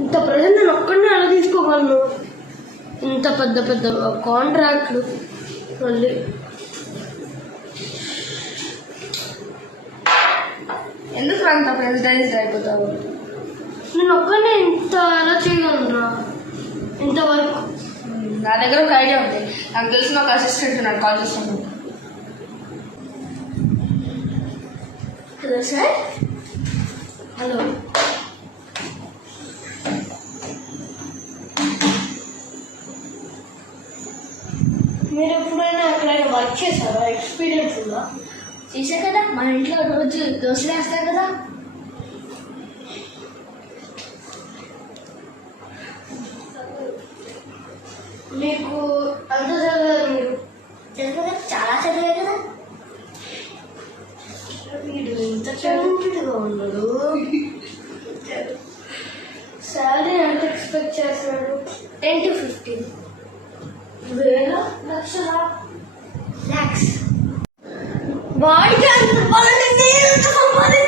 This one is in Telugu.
ఇంత ప్రజెంట్ నేను ఒక్కడనే ఎలా తీసుకోగలను? ఇంత పెద్ద పెద్ద కాంట్రాక్ట్లు మళ్ళీ ఎందుకు అంత ప్రెసిడెంట్ అయిపోతావు? నేను ఒక్కనే ఇంత ఎలా చేయగలరా ఇంతవరకు? నా దగ్గర ఒక ఐడియా ఉంది. నాకు తెలిసిన ఒక అసిస్టెంట్ ఉన్నాడు, కాల్ చేస్తాను. Hello sir. హలో, మీరు ఎప్పుడైనా ఎక్కడైనా వర్క్ చేశారా? ఎక్స్పీరియన్స్ ఉందా? చేసా కదా, మా ఇంట్లో రోజు దోశలు వేస్తారు కదా. మీకు అంత చదివారు మీరు? చాలా చదివే కదా. వీడు ఇంత టాలెంటెడ్గా ఉన్నాడు. శాలరీ ఎంత ఎక్స్పెక్ట్ చేస్తున్నాడు? 10 to 15 వేల లక్షల lakhs. వాడికి అంత సంపాదించి